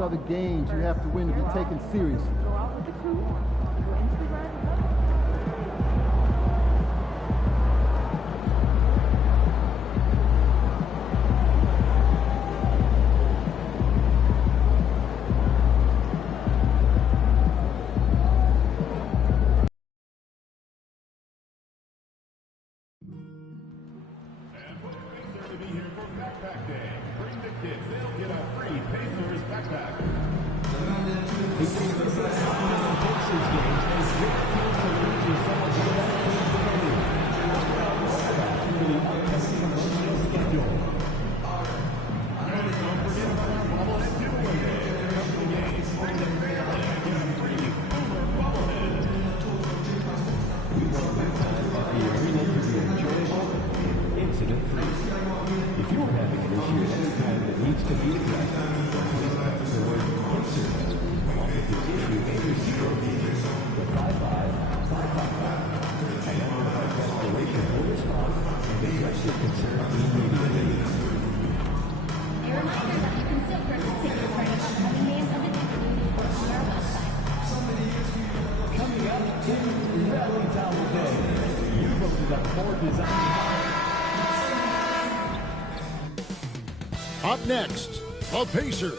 are the games you have to win to be taken seriously. Up next, the Pacers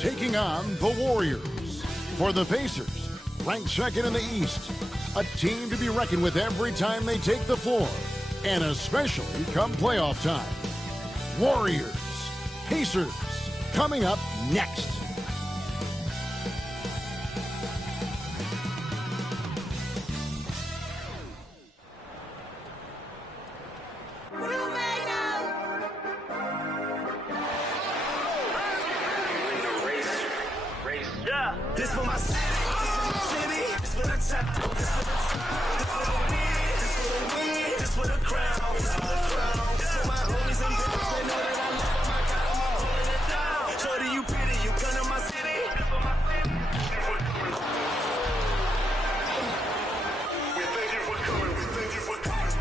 taking on the Warriors. For the Pacers, ranked second in the East, a team to be reckoned with every time they take the floor, and especially come playoff time. Warriors, Pacers, coming up next. This for my city, this for the top, this for the top, this for the win, this for the win, this for the crown, this for the crown, this for my homies and bitches, they know that I love them, I got them all holding it down. Shorty, you pretty, you come to my city, this for my city. We thank you for coming, we thank you for coming.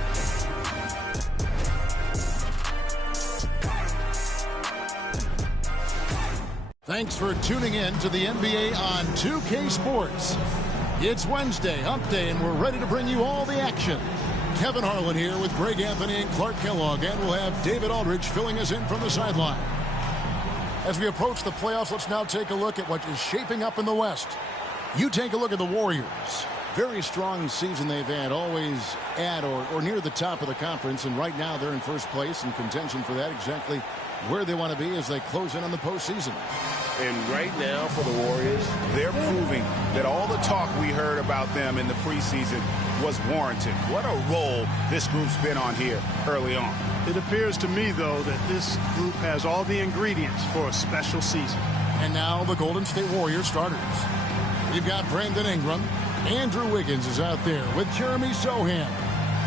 Thanks for tuning in to the NBA on 2K Sports. It's Wednesday, Hump Day, and we're ready to bring you all the action. Kevin Harlan here with Greg Anthony and Clark Kellogg, and we'll have David Aldridge filling us in from the sideline. As we approach the playoffs, let's now take a look at what is shaping up in the West. You take a look at the Warriors. Very strong season they've had, always at or near the top of the conference, and right now they're in first place in contention for that, exactly where they want to be as they close in on the postseason. And right now for the Warriors, they're proving that all the talk we heard about them in the preseason was warranted. What a role this group's been on here early on. It appears to me, though, that this group has all the ingredients for a special season. And now the Golden State Warriors starters. We've got Brandon Ingram. Andrew Wiggins is out there with Jeremy Sohan.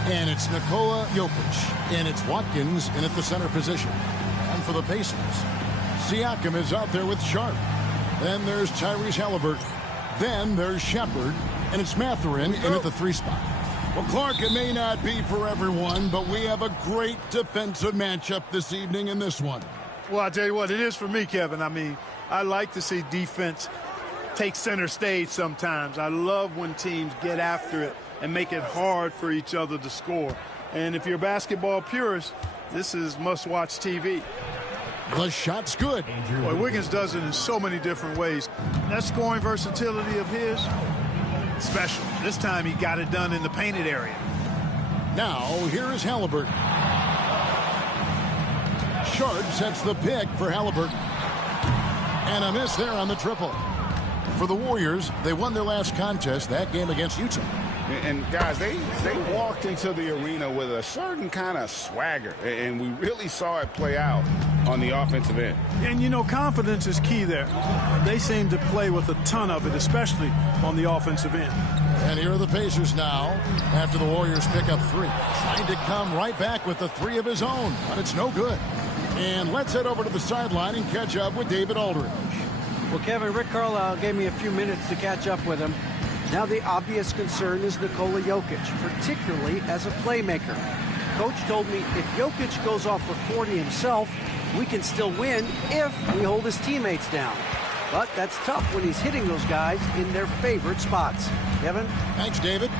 And it's Nikola Jokic. And it's Watkins in at the center position. And for the Pacers, Siakam is out there with Sharp. Then there's Tyrese Halliburton. Then there's Shepard. And it's Mathurin in at the 3 spot. Well, Clark, it may not be for everyone, but we have a great defensive matchup this evening in this one. Well, I'll tell you what, it is for me, Kevin. I mean, I like to see defense take center stage sometimes. I love when teams get after it and make it hard for each other to score. And if you're a basketball purist, this is must-watch TV. The shot's good. Boy, Wiggins does it in so many different ways. That scoring versatility of his, special. This time he got it done in the painted area. Now, here is Halliburton. Sharp sets the pick for Halliburton. And a miss there on the triple. For the Warriors, they won their last contest, that game against Utah. And guys, they walked into the arena with a certain kind of swagger, and we really saw it play out on the offensive end. And, you know, confidence is key there. They seem to play with a ton of it, especially on the offensive end. And here are the Pacers now after the Warriors pick up 3. Trying to come right back with the 3 of his own, but it's no good. And let's head over to the sideline and catch up with David Aldridge. Well, Kevin, Rick Carlisle gave me a few minutes to catch up with him. Now the obvious concern is Nikola Jokic, particularly as a playmaker. Coach told me if Jokic goes off for 40 himself, we can still win if we hold his teammates down. But that's tough when he's hitting those guys in their favorite spots. Kevin? Thanks, David.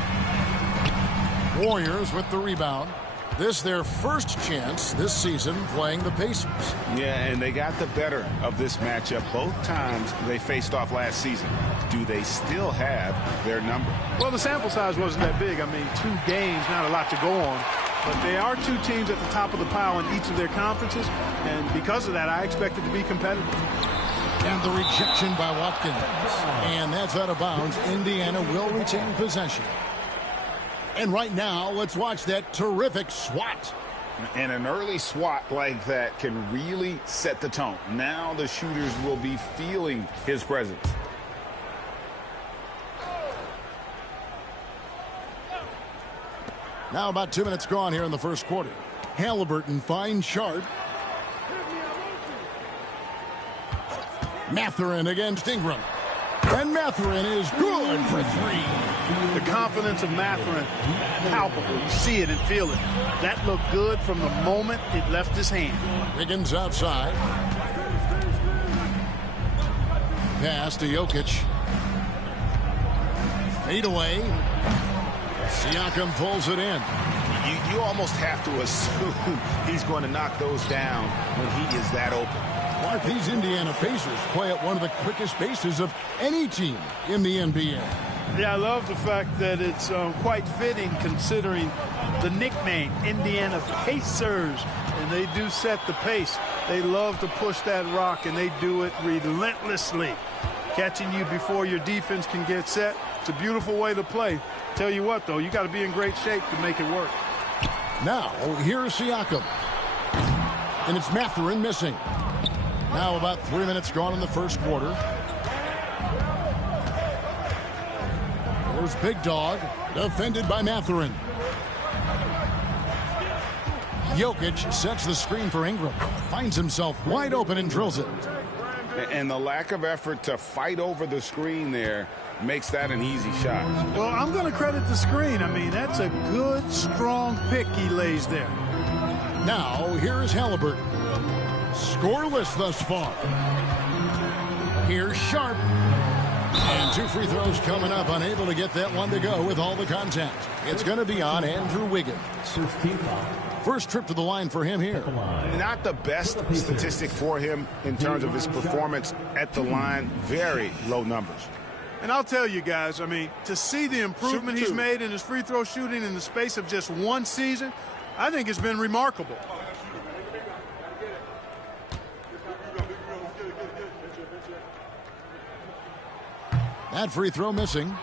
Warriors with the rebound. This their first chance this season playing the Pacers. Yeah, and they got the better of this matchup both times they faced off last season. Do they still have their number? Well, the sample size wasn't that big. I mean, 2 games, not a lot to go on. But they are 2 teams at the top of the pile in each of their conferences. And because of that, I expect it to be competitive. And the rejection by Watkins. And that's out of bounds. Indiana will retain possession. And right now, let's watch that terrific swat. And an early swat like that can really set the tone. Now the shooters will be feeling his presence. Now about 2 minutes gone here in the first quarter. Halliburton finds Sharp. Mathurin against Ingram. And Mathurin is good for 3. The confidence of Mathurin, palpable. You see it and feel it. That looked good from the moment it left his hand. Wiggins outside. Pass to Jokic. Fade away. Siakam pulls it in. You almost have to assume he's going to knock those down when he is that open. Clark, these Indiana Pacers play at one of the quickest paces of any team in the NBA. Yeah, I love the fact that it's quite fitting considering the nickname, Indiana Pacers. And they do set the pace. They love to push that rock, and they do it relentlessly. Catching you before your defense can get set. It's a beautiful way to play. Tell you what, though, you got to be in great shape to make it work. Now, here's Siakam. And it's Mathurin missing. Now about 3 minutes gone in the first quarter. There's Big Dog, defended by Mathurin. Jokic sets the screen for Ingram. Finds himself wide open and drills it. And the lack of effort to fight over the screen there makes that an easy shot. Well, I'm going to credit the screen. I mean, that's a good, strong pick he lays there. Now, here's Halliburton. Scoreless thus far. Here's Sharp. And 2 free throws coming up. Unable to get that one to go with all the contact. It's going to be on Andrew Wiggins. First trip to the line for him here. Not the best statistic for him in terms of his performance at the line. Very low numbers. And I'll tell you guys, I mean, to see the improvement he's made in his free throw shooting in the space of just 1 season, I think it's been remarkable. That free throw missing.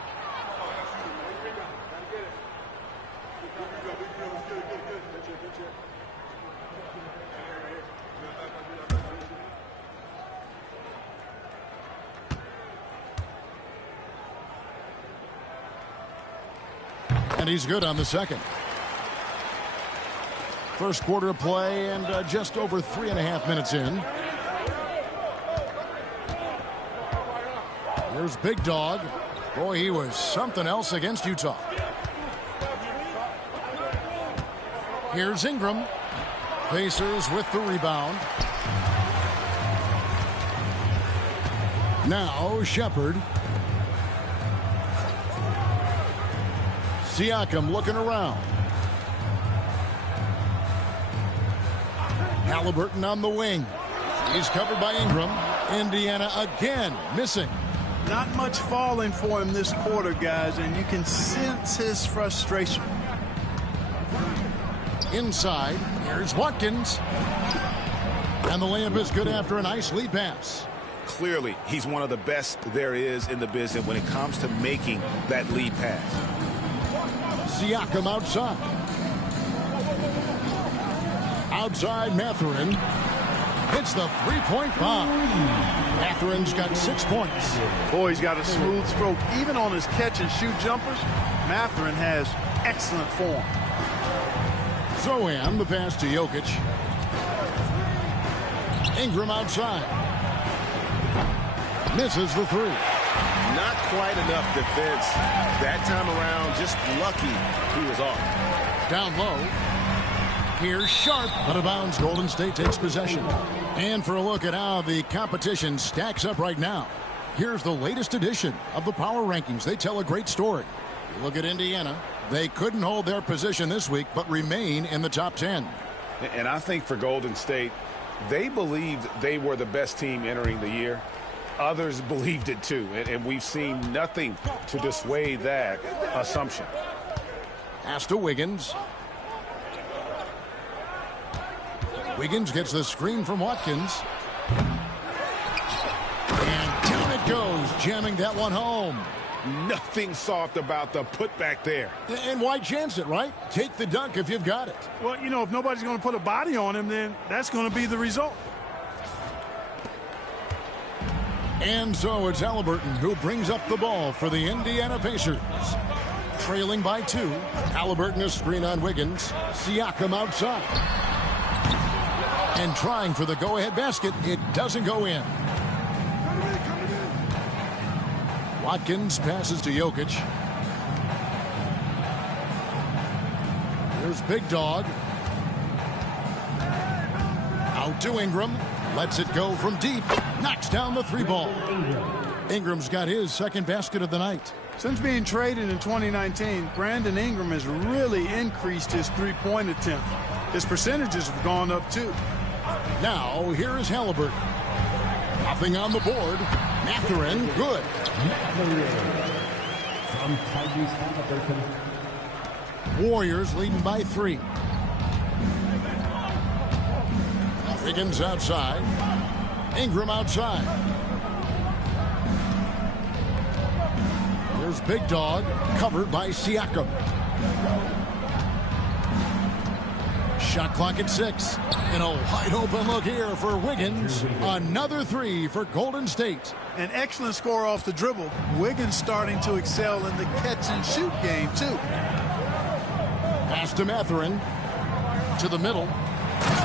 And he's good on the second. First quarter of play and just over 3.5 minutes in. Here's Big Dog. Boy, he was something else against Utah. Here's Ingram. Pacers with the rebound. Now Shepherd. Siakam looking around. Halliburton on the wing. He's covered by Ingram. Indiana again missing. Not much falling for him this quarter, guys, and you can sense his frustration. Inside, here's Watkins. And the layup is good after a nice lead pass. Clearly, he's one of the best there is in the business when it comes to making that lead pass. Siakam outside. Outside Mathurin. Hits the three-point bomb. Mathurin's got 6 points. Boy, he's got a smooth stroke. Even on his catch-and-shoot jumpers, Mathurin has excellent form. So the pass to Jokic. Ingram outside. Misses the 3. Not quite enough defense that time around. Just lucky he was off. Down low. Here's Sharp. Out of bounds. Golden State takes possession. And for a look at how the competition stacks up right now, here's the latest edition of the Power Rankings. They tell a great story. You look at Indiana. They couldn't hold their position this week, but remain in the top 10. And I think for Golden State, they believed they were the best team entering the year. Others believed it too, and we've seen nothing to dissuade that assumption. Pass to Wiggins. Wiggins gets the screen from Watkins. And down it goes, jamming that one home. Nothing soft about the putback there. And why chance it, right? Take the dunk if you've got it. Well, you know, if nobody's going to put a body on him, then that's going to be the result. And so it's Halliburton who brings up the ball for the Indiana Pacers. Trailing by 2. Halliburton a screen on Wiggins. Siakam outside. And trying for the go-ahead basket. It doesn't go in. Watkins passes to Jokic. Here's Big Dog. Out to Ingram. Lets it go from deep. Knocks down the 3-ball. Ingram's got his second basket of the night. Since being traded in 2019, Brandon Ingram has really increased his three-point attempt. His percentages have gone up too. Now, here is Halliburton. Nothing on the board. Mathurin, good. Warriors leading by 3. Wiggins outside. Ingram outside. Here's Big Dog, covered by Siakam. Shot clock at 6. And a wide open look here for Wiggins. Another 3 for Golden State. An excellent score off the dribble. Wiggins starting to excel in the catch-and-shoot game, too. Pass to Mathurin. To the middle.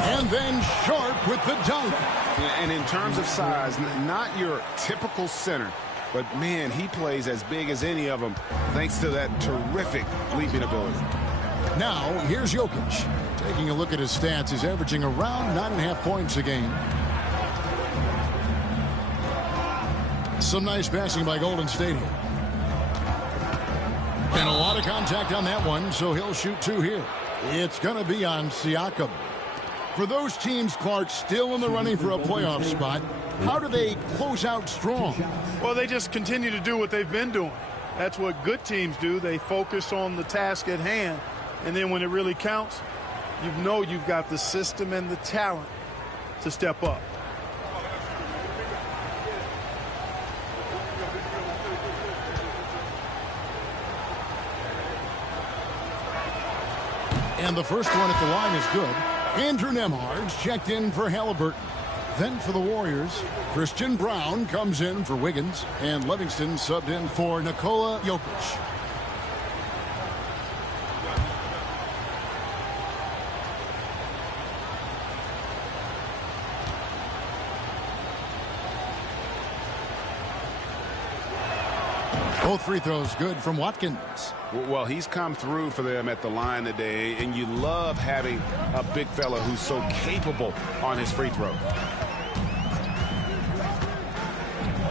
And then Sharp with the dunk. And in terms of size, not your typical center. But, man, he plays as big as any of them thanks to that terrific leaping ability. Now, here's Jokic. Taking a look at his stats, he's averaging around 9.5 points a game. Some nice passing by Golden State here. And a lot of contact on that one, so he'll shoot 2 here. It's going to be on Siakam. For those teams, Clark, still in the running for a playoff spot, how do they close out strong? Well, they just continue to do what they've been doing. That's what good teams do. They focus on the task at hand. And then when it really counts, you know you've got the system and the talent to step up. And the first one at the line is good. Andrew Nembhard's checked in for Halliburton. Then for the Warriors, Christian Brown comes in for Wiggins, and Livingston subbed in for Nikola Jokic. Both free throws good from Watkins. Well, he's come through for them at the line today, and you love having a big fella who's so capable on his free throw.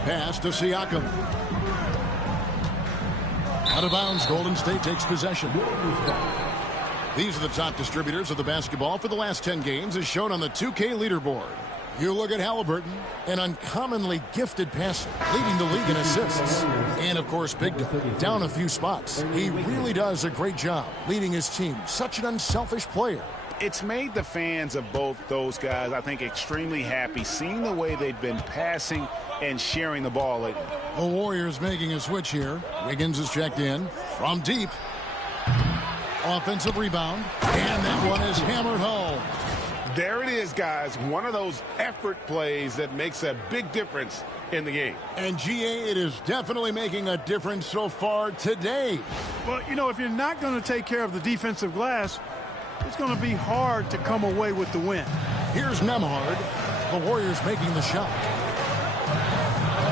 Pass to Siakam. Out of bounds, Golden State takes possession. These are the top distributors of the basketball for the last 10 games as shown on the 2K leaderboard. You look at Halliburton, an uncommonly gifted passer, leading the league in assists. And, of course, Big Dog, down a few spots. He really does a great job leading his team. Such an unselfish player. It's made the fans of both those guys, I think, extremely happy, seeing the way they've been passing and sharing the ball lately. The Warriors making a switch here. Wiggins is checked in from deep. Offensive rebound. And that one is hammered home. There it is, guys. One of those effort plays that makes a big difference in the game. And, GA, it is definitely making a difference so far today. Well, you know, if you're not going to take care of the defensive glass, it's going to be hard to come away with the win. Here's Nembhard. The Warriors making the shot.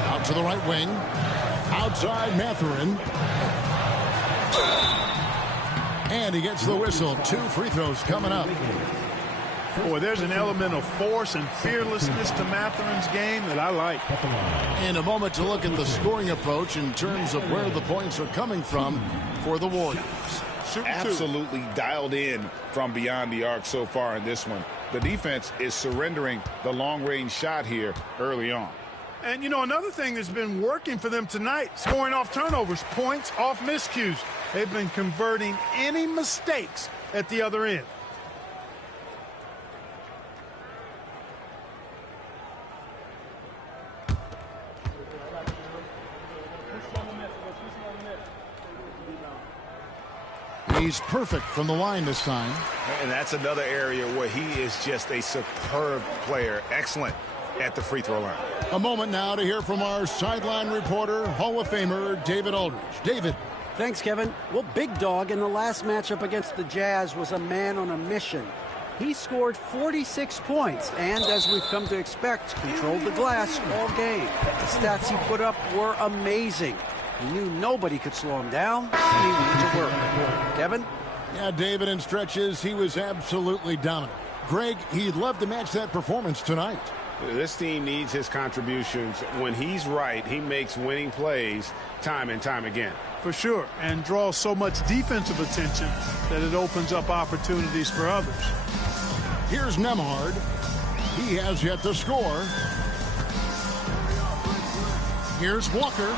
Out to the right wing. Outside Mathurin. And he gets the whistle. 2 free throws coming up. Boy, there's an element of force and fearlessness to Matherin's game that I like. And a moment to look at the scoring approach in terms of where the points are coming from for the Warriors. Absolutely dialed in from beyond the arc so far in this one. The defense is surrendering the long-range shot here early on. And, you know, another thing that's been working for them tonight, scoring off turnovers, points off miscues. They've been converting any mistakes at the other end. He's perfect from the line this time. And that's another area where he is just a superb player. Excellent at the free throw line. A moment now to hear from our sideline reporter, Hall of Famer David Aldridge. David. Thanks, Kevin. Well, Big Dog in the last matchup against the Jazz was a man on a mission. He scored 46 points and, as we've come to expect, controlled the glass all game. The stats he put up were amazing. He knew nobody could slow him down. He needed to work. Kevin? Yeah, David, in stretches, he was absolutely dominant. Greg, he'd love to match that performance tonight. This team needs his contributions. When he's right, he makes winning plays time and time again. For sure, and draws so much defensive attention that it opens up opportunities for others. Here's Nembhard. He has yet to score. Here's Walker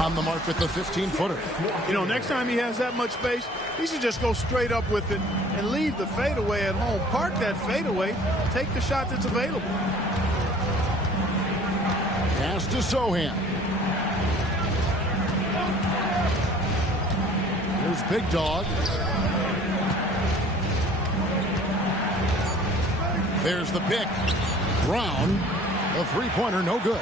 on the mark with the 15-footer. You know, next time he has that much space, he should just go straight up with it and leave the fadeaway at home. Park that fadeaway, take the shot that's available. Pass to Sohan. Here's Big Dog. There's the pick. Brown, the three-pointer, no good.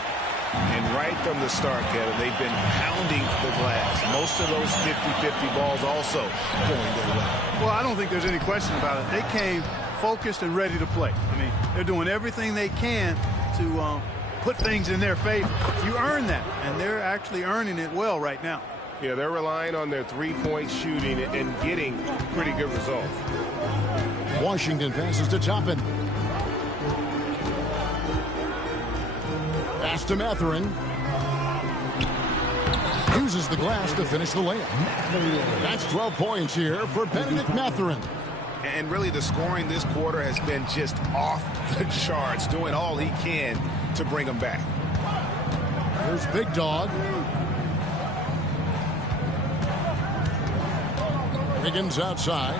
And right from the start, Kevin, they've been pounding the glass. Most of those 50-50 balls also going their way. Well, I don't think there's any question about it. They came focused and ready to play. I mean, they're doing everything they can to put things in their favor. You earn that, and they're actually earning it well right now. Yeah, they're relying on their three-point shooting and getting pretty good results. Washington passes to Toppin. Pass to Matherin. Uses the glass to finish the layup. That's 12 points here for Benedict Matherin. And really the scoring this quarter has been just off the charts, doing all he can to bring them back. Here's Big Dog. Wiggins outside.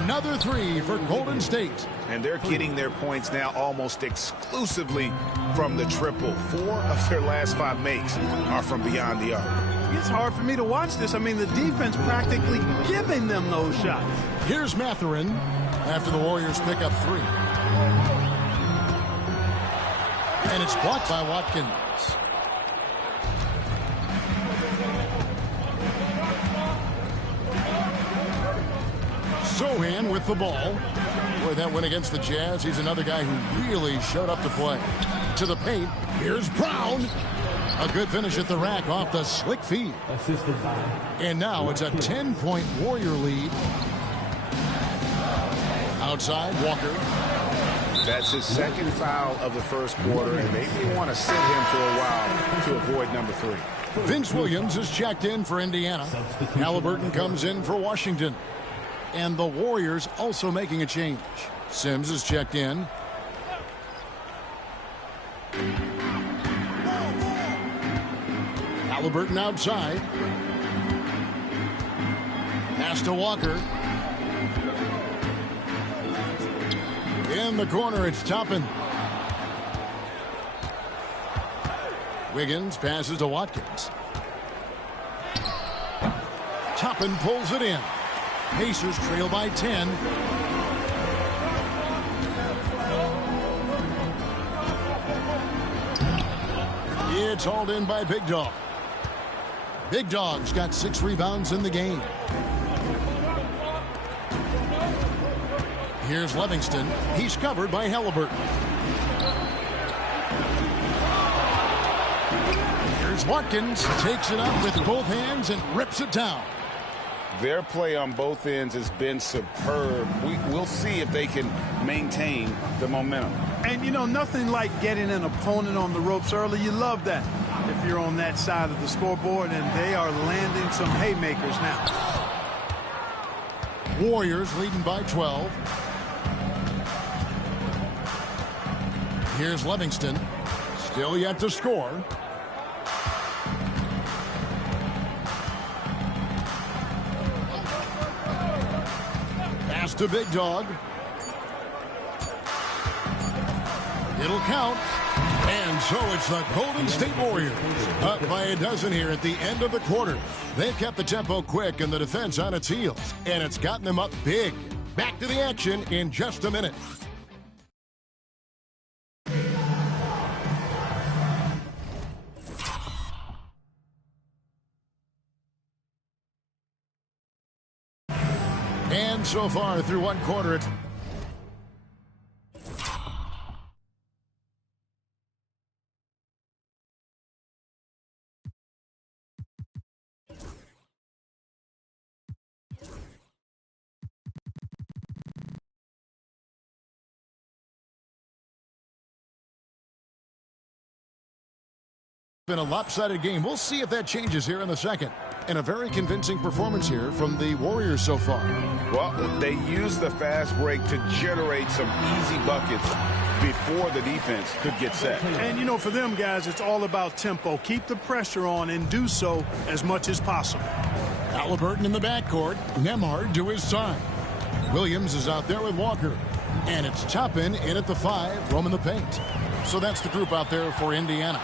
Another three for Golden State. And they're getting their points now almost exclusively from the triple. 4 of their last 5 makes are from beyond the arc. It's hard for me to watch this. I mean, the defense practically giving them those shots. Here's Matherin after the Warriors pick up 3. And it's blocked by Watkins. Sohan with the ball. Boy, that win against the Jazz. He's another guy who really showed up to play. To the paint. Here's Brown. A good finish at the rack off the slick feed. And now it's a 10-point Warrior lead. Outside, Walker. That's his second foul of the first quarter, and they may want to sit him for a while to avoid number 3. Vince Williams is checked in for Indiana. Halliburton comes in for Washington. And the Warriors also making a change. Sims is checked in. Halliburton outside. Pass to Walker. In the corner, it's Toppin. Wiggins passes to Watkins. Toppin pulls it in. Pacers trail by 10. It's hauled in by Big Dog. Big Dog's got 6 rebounds in the game. Here's Livingston. He's covered by Halliburton. Here's Watkins. Takes it up with both hands and rips it down. Their play on both ends has been superb. We'll see if they can maintain the momentum. And, you know, nothing like getting an opponent on the ropes early. You love that if you're on that side of the scoreboard, and they are landing some haymakers now. Warriors leading by 12. Here's Livingston. Still yet to score. Pass to Big Dog. It'll count. And so it's the Golden State Warriors up by a dozen here at the end of the quarter. They've kept the tempo quick and the defense on its heels, and it's gotten them up big. Back to the action in just a minute. And so far through one quarter, it's been a lopsided game. We'll see if that changes here in the second. And a very convincing performance here from the Warriors so far. Well, they used the fast break to generate some easy buckets before the defense could get set. And, you know, for them guys, it's all about tempo. Keep the pressure on and do so as much as possible. Halliburton in the backcourt. Nembhard to his side. Williams is out there with Walker. And it's Toppin in at the 5, roaming the paint. So that's the group out there for Indiana.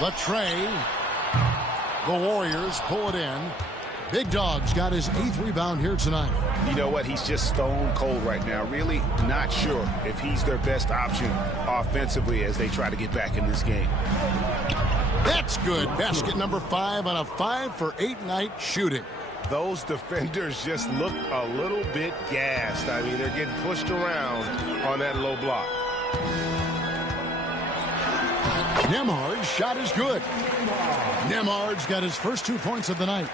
The tray. The Warriors pull it in. Big Dog's got his 8th rebound here tonight. You know what? He's just stone cold right now. Really not sure if he's their best option offensively as they try to get back in this game. That's good. Basket number 5 on a 5-for-8 night shooting. Those defenders just look a little bit gassed. I mean, they're getting pushed around on that low block. Nembhard's shot is good. Nembhard's got his first 2 points of the night.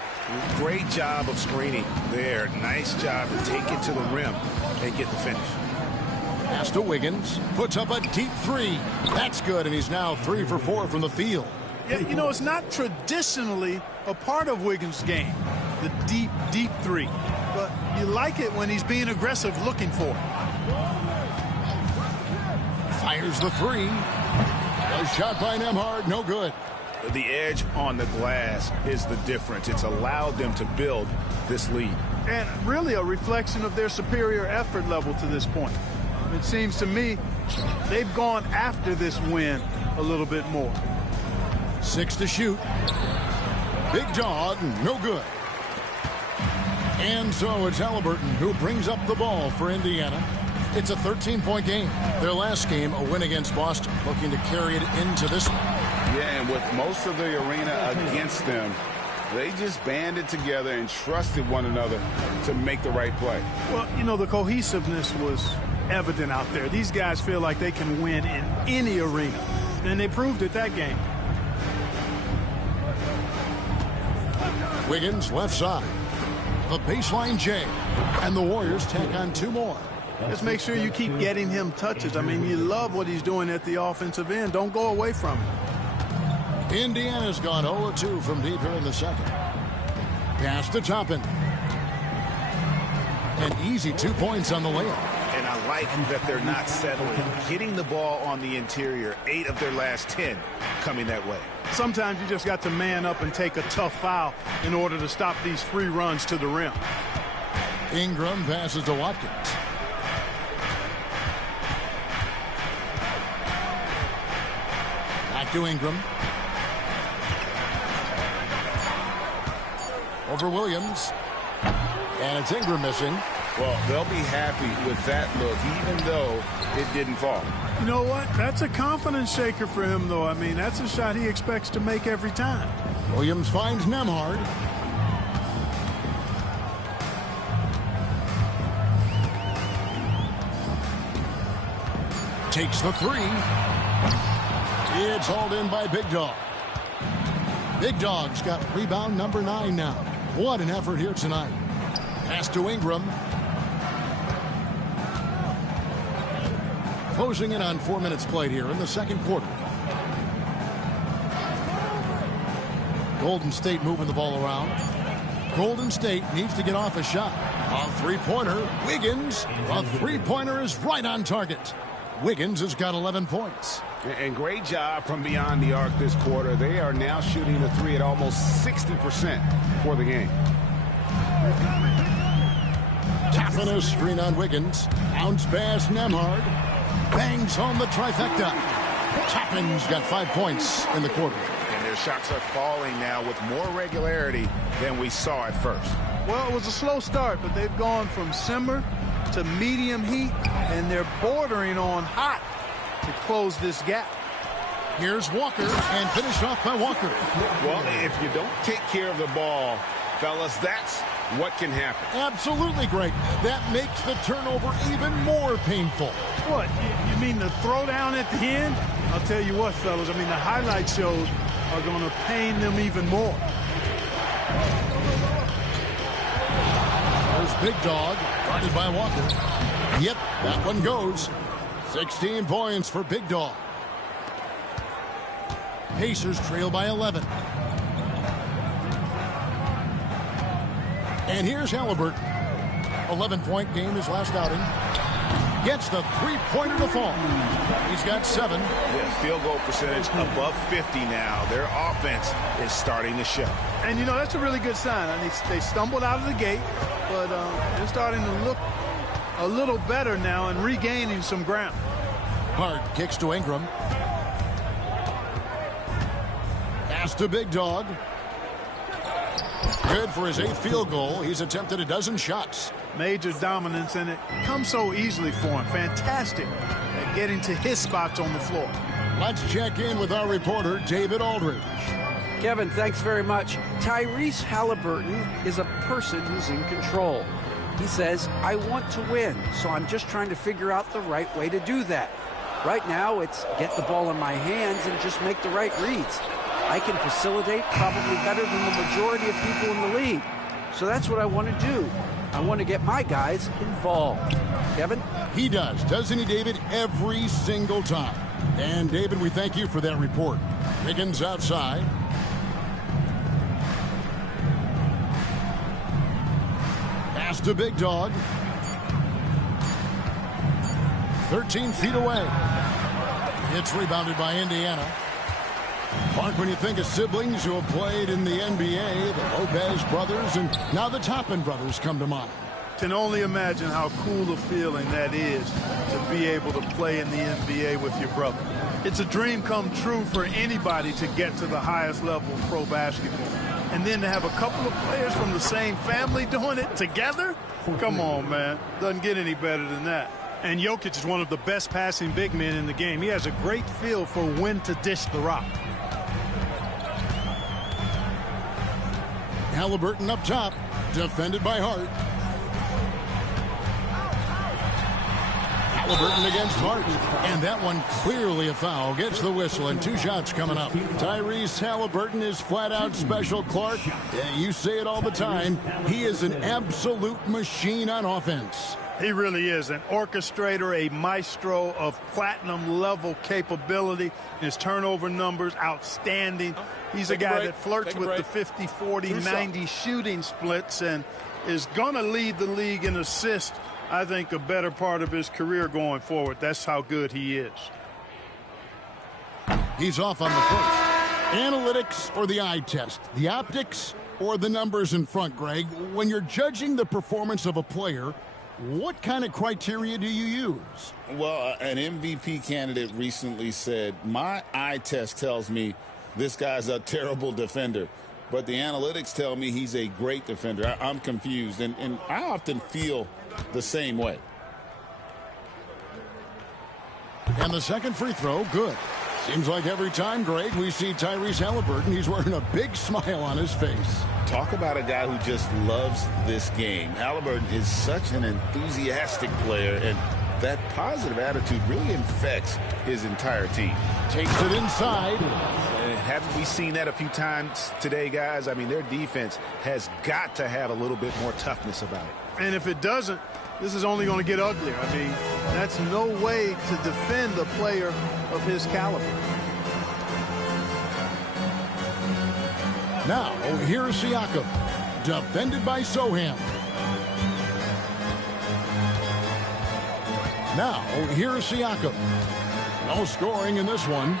Great job of screening there. Nice job to take it to the rim and get the finish. Pass to Wiggins. Puts up a deep 3. That's good, and he's now 3 for 4 from the field. Yeah, you know, it's not traditionally a part of Wiggins' game, the deep 3. But you like it when he's being aggressive looking for it. Fires the 3. A shot by Nembhard, no good. The edge on the glass is the difference. It's allowed them to build this lead. And really a reflection of their superior effort level to this point. It seems to me they've gone after this win a little bit more. 6 to shoot. Big Dog, no good. And so it's Halliburton who brings up the ball for Indiana. It's a 13-point game. Their last game, a win against Boston, looking to carry it into this one. Yeah, and with most of the arena against them, they just banded together and trusted one another to make the right play. Well, you know, the cohesiveness was evident out there. These guys feel like they can win in any arena, and they proved it that game. Wiggins, left side. The baseline J. And the Warriors take on 2 more. Just make sure you keep getting him touches. I mean, you love what he's doing at the offensive end. Don't go away from it. Indiana's gone 0-2 from deep here in the second. Pass to Toppin. An easy 2 points on the layup. And I like that they're not settling. Getting the ball on the interior, 8 of their last 10 coming that way. Sometimes you just got to man up and take a tough foul in order to stop these free runs to the rim. Ingram passes to Watkins. Back to Ingram. Over Williams. And it's Ingram missing. Well, they'll be happy with that look, even though it didn't fall. You know what? That's a confidence shaker for him, though. I mean, that's a shot he expects to make every time. Williams finds Nembhard. Takes the 3. It's hauled in by Big Dog. Big Dog's got rebound number 9 now. What an effort here tonight. Pass to Ingram. Closing in on 4 minutes played here in the second quarter. Golden State moving the ball around. Golden State needs to get off a shot. A three-pointer. Wiggins. A three-pointer is right on target. Wiggins has got 11 points. And great job from beyond the arc this quarter. They are now shooting the three at almost 60% for the game. Tapping a screen on Wiggins. Bounce pass Nembhard. Bangs home the trifecta. Toppin's got 5 points in the quarter. And their shots are falling now with more regularity than we saw at first. Well, it was a slow start, but they've gone from simmer to medium heat, and they're bordering on hot to close this gap. Here's Walker, and finished off by Walker. Well, if you don't take care of the ball, fellas, that's what can happen. Absolutely, Greg. That makes the turnover even more painful. What, you mean the throwdown at the end? I'll tell you what, fellas, I mean, the highlight shows are going to pain them even more. There's Big Dog, guarded by Walker. Yep, that one goes. 16 points for Big Dog. Pacers trail by 11. And here's Halliburton. 11-point game his last outing. Gets the three-pointer to fall. He's got 7. Yeah, field goal percentage above 50 now. Their offense is starting to show. And, you know, that's a really good sign. I mean, they stumbled out of the gate, but they're starting to look a little better now and regaining some ground. Hard kicks to Ingram. Pass to Big Dog. Good for his 8th field goal. He's attempted a dozen shots. Major dominance, and it comes so easily for him. Fantastic at getting to his spots on the floor. Let's check in with our reporter, David Aldridge. Kevin, thanks very much. Tyrese Halliburton is a person who's in control. He says, I want to win, so I'm just trying to figure out the right way to do that. Right now, it's get the ball in my hands and just make the right reads. I can facilitate probably better than the majority of people in the league. So that's what I want to do. I want to get my guys involved. Kevin? He does, doesn't he, David? Every single time. And, David, we thank you for that report. Wiggins outside. Pass to Big Dog. 13 feet away. It's rebounded by Indiana. Mark, when you think of siblings who have played in the NBA, the Lopez brothers and now the Toppin brothers come to mind. Can only imagine how cool a feeling that is to be able to play in the NBA with your brother. It's a dream come true for anybody to get to the highest level of pro basketball. And then to have a couple of players from the same family doing it together? Come on, man. Doesn't get any better than that. And Jokic is one of the best passing big men in the game. He has a great feel for when to dish the rock. Halliburton up top, defended by Hart. Halliburton against Hart, and that one clearly a foul. Gets the whistle, and 2 shots coming up. Tyrese Halliburton is flat out special, Clark. You say it all the time. He is an absolute machine on offense. He really is an orchestrator, a maestro of platinum-level capability. His turnover numbers, outstanding. He's a guy that flirts with the 50, 40, 90 shooting splits and is going to lead the league in assists, I think, a better part of his career going forward. That's how good he is. He's off on the first. Analytics or the eye test? The optics or the numbers in front, Greg? When you're judging the performance of a player, what kind of criteria do you use? Well, an MVP candidate recently said, my eye test tells me this guy's a terrible defender, but the analytics tell me he's a great defender. I'm confused, and I often feel the same way. And the second free throw, good. Seems like every time, Greg, we see Tyrese Halliburton, he's wearing a big smile on his face. Talk about a guy who just loves this game. Halliburton is such an enthusiastic player, and that positive attitude really infects his entire team. Takes it inside. Haven't we seen that a few times today, guys? I mean, their defense has got to have a little bit more toughness about it. And if it doesn't, this is only going to get uglier. I mean, that's no way to defend a player of his caliber. Now, here's Siakam. Defended by Sohan. Now, here's Siakam. No scoring in this one.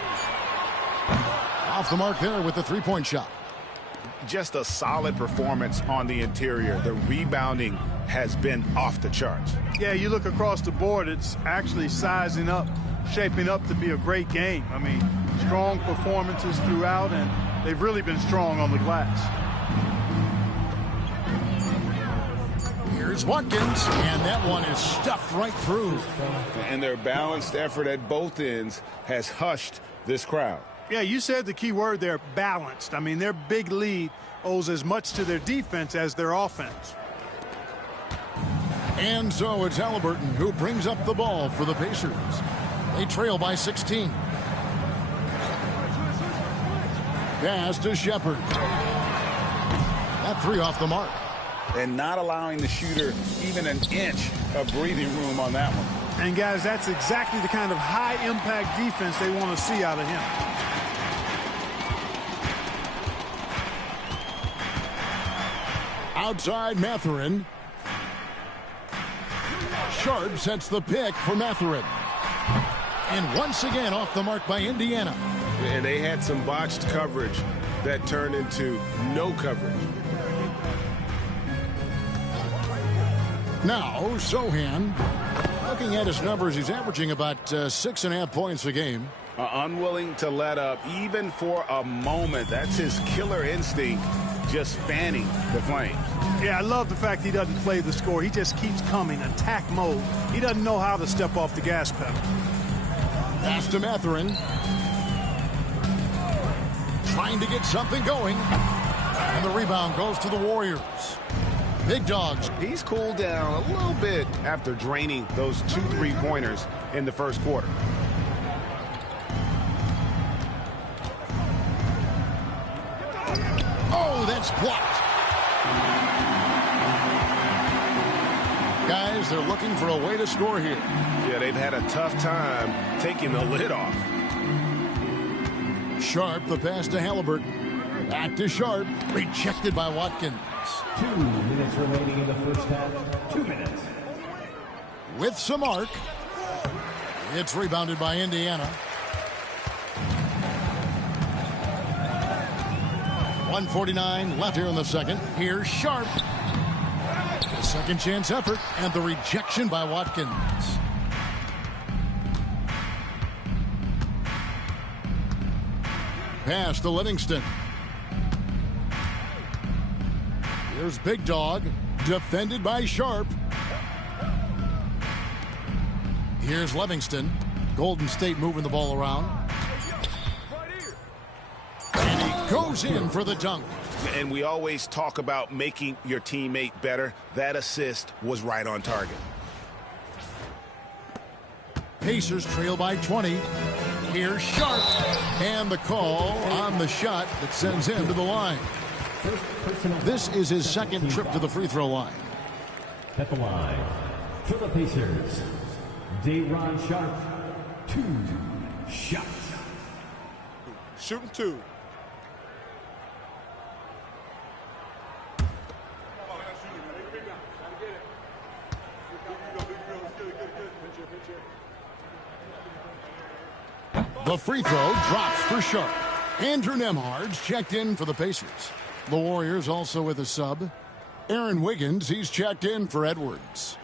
Off the mark there with the three-point shot. Just a solid performance on the interior. The rebounding has been off the charts. Yeah, you look across the board, it's actually sizing up, shaping up to be a great game. I mean, strong performances throughout, and they've really been strong on the glass. Here's Watkins, and that one is stuffed right through. And their balanced effort at both ends has hushed this crowd. Yeah, you said the key word there, balanced. I mean, their big lead owes as much to their defense as their offense. And so it's Halliburton who brings up the ball for the Pacers. They trail by 16. Pass to Shepard. That three off the mark. And not allowing the shooter even an inch of breathing room on that one. And, guys, that's exactly the kind of high-impact defense they want to see out of him. Outside Mathurin. Sharp sets the pick for Mathurin. And once again off the mark by Indiana. And they had some botched coverage that turned into no coverage. Now, Sohan. Looking at his numbers, he's averaging about 6.5 points a game. Unwilling to let up even for a moment. That's his killer instinct, just fanning the flames. Yeah, I love the fact he doesn't play the score. He just keeps coming, attack mode. He doesn't know how to step off the gas pedal. Pass to Mathurin. Trying to get something going. And the rebound goes to the Warriors. Big Dogs. He's cooled down a little bit after draining those 2 3-pointers in the first quarter. Oh, that's blocked. Guys, they're looking for a way to score here. Yeah, they've had a tough time taking the lid off. Sharp, the pass to Halliburton. Back to Sharp. Rejected by Watkins. 2 minutes remaining in the first half. 2 minutes. With some arc. It's rebounded by Indiana. 1:49 left here in the second. Here's Sharp. The second chance effort and the rejection by Watkins. Pass to Livingston. Here's Big Dog, defended by Sharp. Here's Livingston. Golden State moving the ball around. And he goes in for the dunk. And we always talk about making your teammate better. That assist was right on target. Pacers trail by 20. Here's Sharp. And the call on the shot that sends him to the line. This is his second trip to the free throw line. At the line for the Pacers, Day'Ron Sharp, 2 shots. Shooting 2. The free throw drops for Sharp. Andrew Nembhard's checked in for the Pacers. The Warriors also with a sub. Aaron Wiggins, he's checked in for Edwards.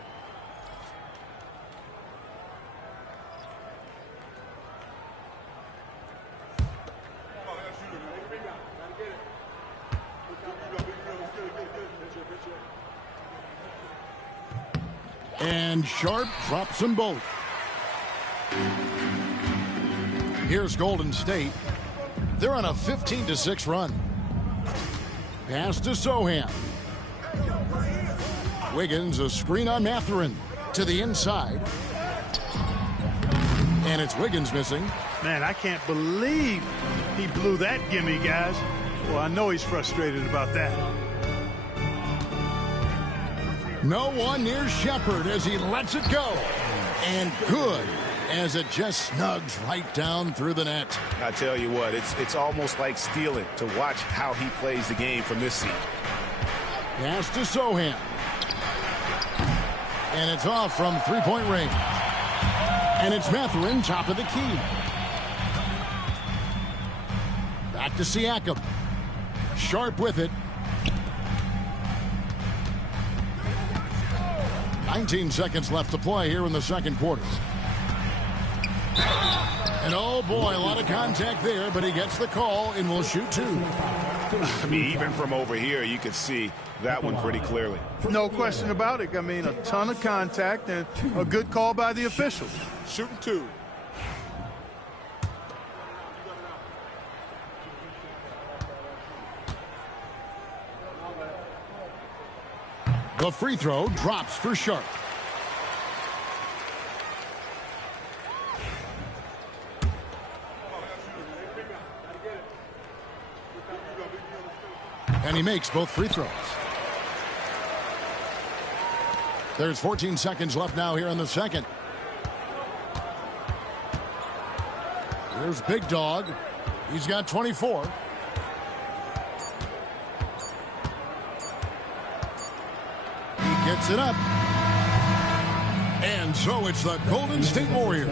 And Sharp drops them both. Here's Golden State. They're on a 15-6 run. Pass to Sohan. Wiggins, a screen on Mathurin to the inside. And it's Wiggins missing. Man, I can't believe He blew that gimme, guys. Well, I know he's frustrated about that. No one near Shepard as he lets it go. And good, as it just snugs right down through the net. I tell you what, it's almost like stealing to watch how he plays the game from this seat. Pass to Sohan. And it's off from three-point range. And it's Mathurin, top of the key. Back to Siakam. Sharp with it. 19 seconds left to play here in the second quarter. And oh boy, a lot of contact there, but he gets the call and will shoot two. I mean, even from over here, you could see that one pretty clearly. No question about it. I mean, a ton of contact and a good call by the officials. Shooting two. The free throw drops for Sharp. And he makes both free throws. There's 14 seconds left now here in the second. Here's Big Dog. He's got 24. Gets it up. And so it's the Golden State Warriors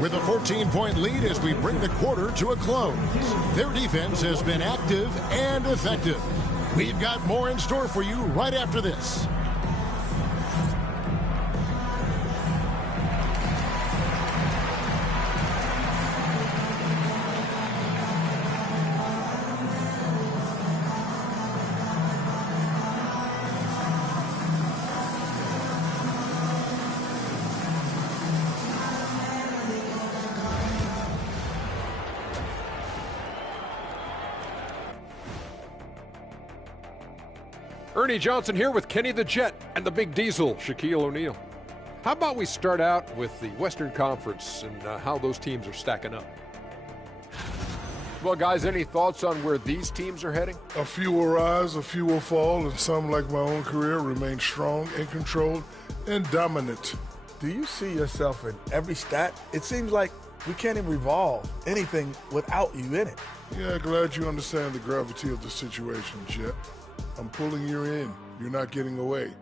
with a 14-point lead as we bring the quarter to a close. Their defense has been active and effective. We've got more in store for you right after this. Ernie Johnson here with Kenny the Jet and the Big Diesel, Shaquille O'Neal. How about we start out with the Western Conference and how those teams are stacking up? Well, guys, any thoughts on where these teams are heading? A few will rise, a few will fall, and some, like my own career, remain strong and controlled and dominant. Do you see yourself in every stat? It seems like we can't even revolve anything without you in it. Yeah, glad you understand the gravity of the situation, Jet. I'm pulling you in. You're not getting away.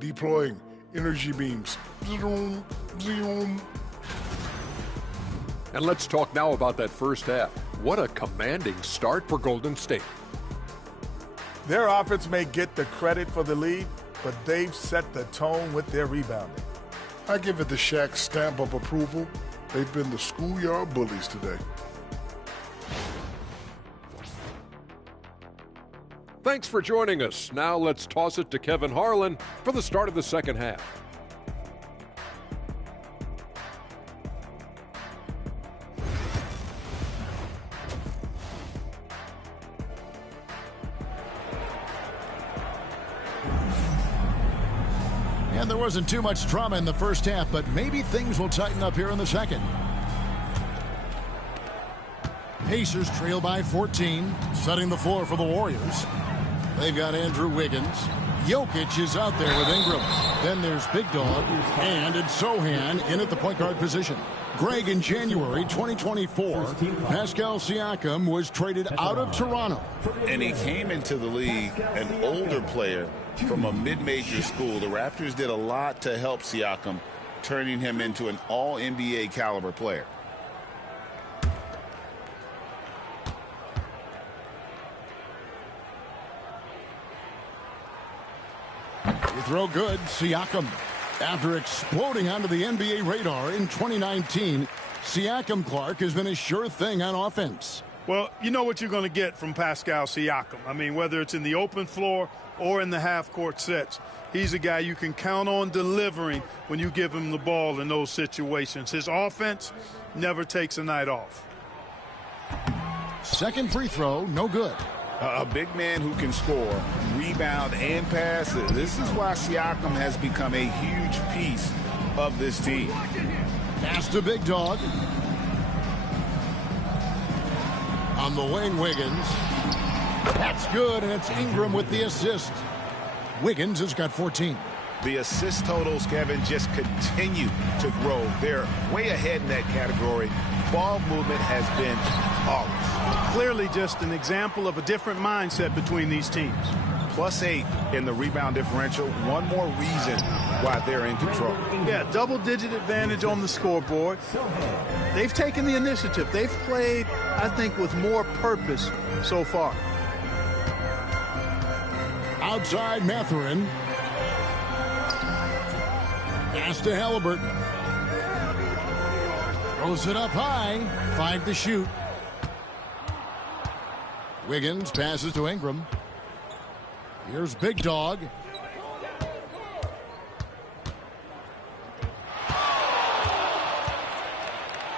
Deploying energy beams. Zoom, zoom. And let's talk now about that first half. What a commanding start for Golden State. Their offense may get the credit for the lead, but they've set the tone with their rebounding. I give it the Shaq stamp of approval. They've been the schoolyard bullies today. Thanks for joining us. Now let's toss it to Kevin Harlan for the start of the second half. And there wasn't too much drama in the first half, but maybe things will tighten up here in the second. Pacers trail by 14, setting the floor for the Warriors. They've got Andrew Wiggins. Jokic is out there with Ingram. Then there's Big Dog, and it's Sohan in at the point guard position. Greg, in January 2024, Pascal Siakam was traded out of Toronto. And he came into the league an older player from a mid-major school. The Raptors did a lot to help Siakam, turning him into an all-NBA caliber player. Throw good, Siakam. After exploding onto the NBA radar in 2019, Siakam Clark has been a sure thing on offense. Well, you know what you're going to get from Pascal Siakam. I mean, whether it's in the open floor or in the half-court sets, he's a guy you can count on delivering when you give him the ball in those situations. His offense never takes a night off. Second free throw, no good. A big man who can score, rebound, and pass. This is why Siakam has become a huge piece of this team. Pass to Big Dog. On the wing, Wiggins. That's good, and it's Ingram with the assist. Wiggins has got 14. The assist totals, Kevin, just continue to grow. They're way ahead in that category. Ball movement has been flawless. Clearly just an example of a different mindset between these teams. +8 in the rebound differential. One more reason why they're in control. Yeah, double-digit advantage on the scoreboard. They've taken the initiative. They've played, I think, with more purpose so far. Outside Mathurin. Pass to Halliburton. Throws it up high. 5 to shoot. Wiggins passes to Ingram. Here's Big Dog.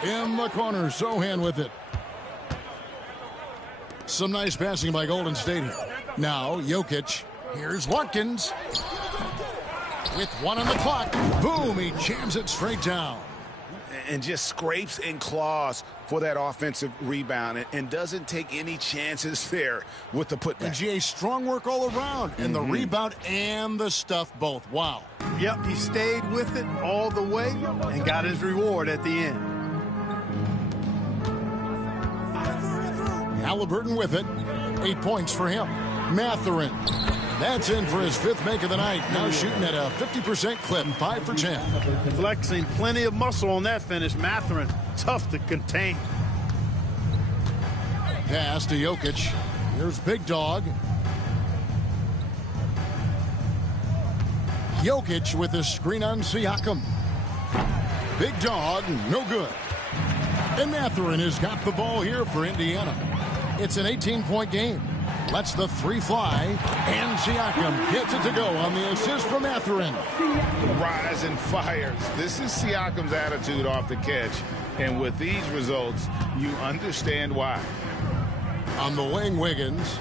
In the corner, Sohan with it. Some nice passing by Golden State here. Now, Jokic. Here's Watkins. With 1 on the clock. Boom, he jams it straight down. And just scrapes and claws for that offensive rebound and doesn't take any chances there with the putback. And GA, strong work all around. And the rebound and the stuff both. Wow. Yep, he stayed with it all the way and got his reward at the end. Halliburton with it. 8 points for him. Mathurin. That's in for his 5th make of the night. Now shooting at a 50% clip. 5 for 10. Flexing plenty of muscle on that finish. Mathurin, tough to contain. Pass to Jokic. Here's Big Dog. Jokic with the screen on Siakam. Big Dog, no good. And Mathurin has got the ball here for Indiana. It's an 18-point game. Lets the 3 fly, and Siakam gets it to go on the assist from Mathurin. Rise and fires. This is Siakam's attitude off the catch. And with these results, you understand why. On the wing, Wiggins.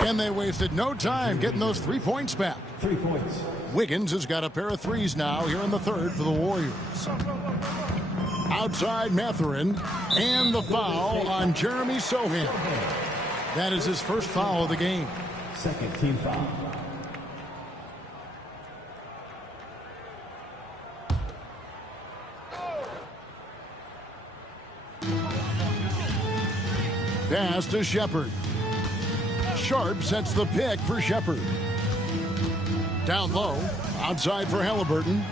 And they wasted no time getting those 3 points back. 3 points. Wiggins has got a pair of threes now here in the 3rd for the Warriors. Outside Mathurin, and the foul on Jeremy Sohan. That is his 1st foul of the game. 2nd team foul. Pass to Shepard. Sharp sets the pick for Shepard. Down low, outside for Halliburton.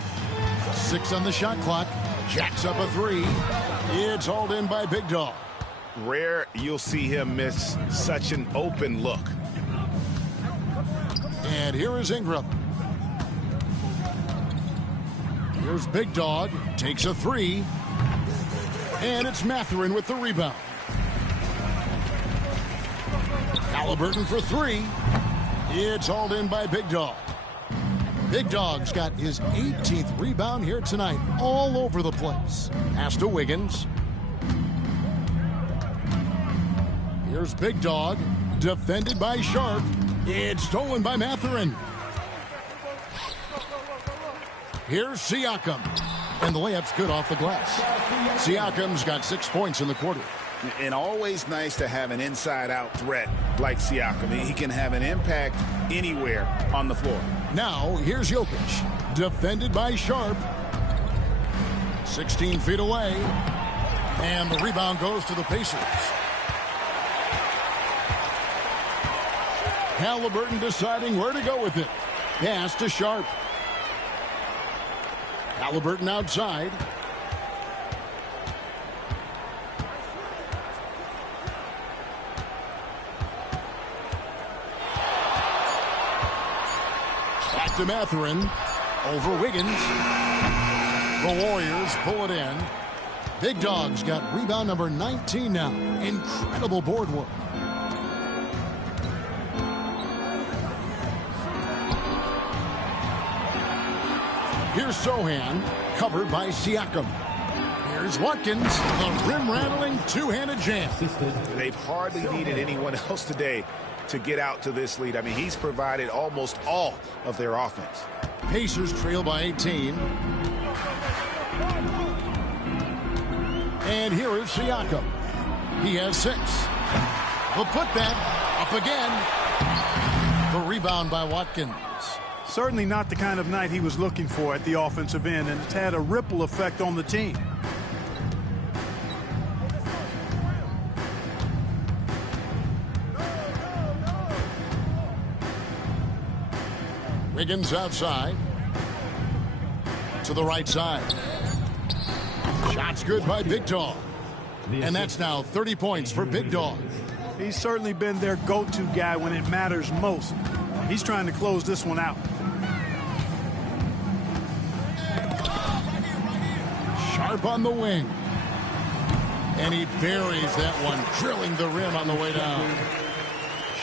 6 on the shot clock. Jacks up a 3. It's hauled in by Big Dog. Rare you'll see him miss such an open look. And here is Ingram. Here's Big Dog. Takes a 3. And it's Mathurin with the rebound. Halliburton for 3. It's hauled in by Big Dog. Big Dog's got his 18th rebound here tonight. All over the place. Pass to Wiggins. Here's Big Dog, defended by Sharp. It's stolen by Mathurin. Here's Siakam. And the layup's good off the glass. Siakam's got 6 points in the quarter. And always nice to have an inside-out threat like Siakam. He can have an impact anywhere on the floor. Now, here's Jokic, defended by Sharp. 16 feet away. And the rebound goes to the Pacers. Halliburton deciding where to go with it. Pass to Sharp. Halliburton outside. Back to Mathurin. Over Wiggins. The Warriors pull it in. Big Dog's got rebound number 19 now. Incredible board work. Here's Sohan, covered by Siakam. Here's Watkins, the rim-rattling two-handed jam. They've hardly needed anyone else today to get out to this lead. I mean, he's provided almost all of their offense. Pacers trail by 18. And here is Siakam. He has 6. The putback up again. The rebound by Watkins. Certainly not the kind of night he was looking for at the offensive end, and it's had a ripple effect on the team. Wiggins outside. To the right side. Shots good by Big Dog. And that's now 30 points for Big Dog. He's certainly been their go-to guy when it matters most. He's trying to close this one out. Sharp on the wing. And he buries that one, drilling the rim on the way down.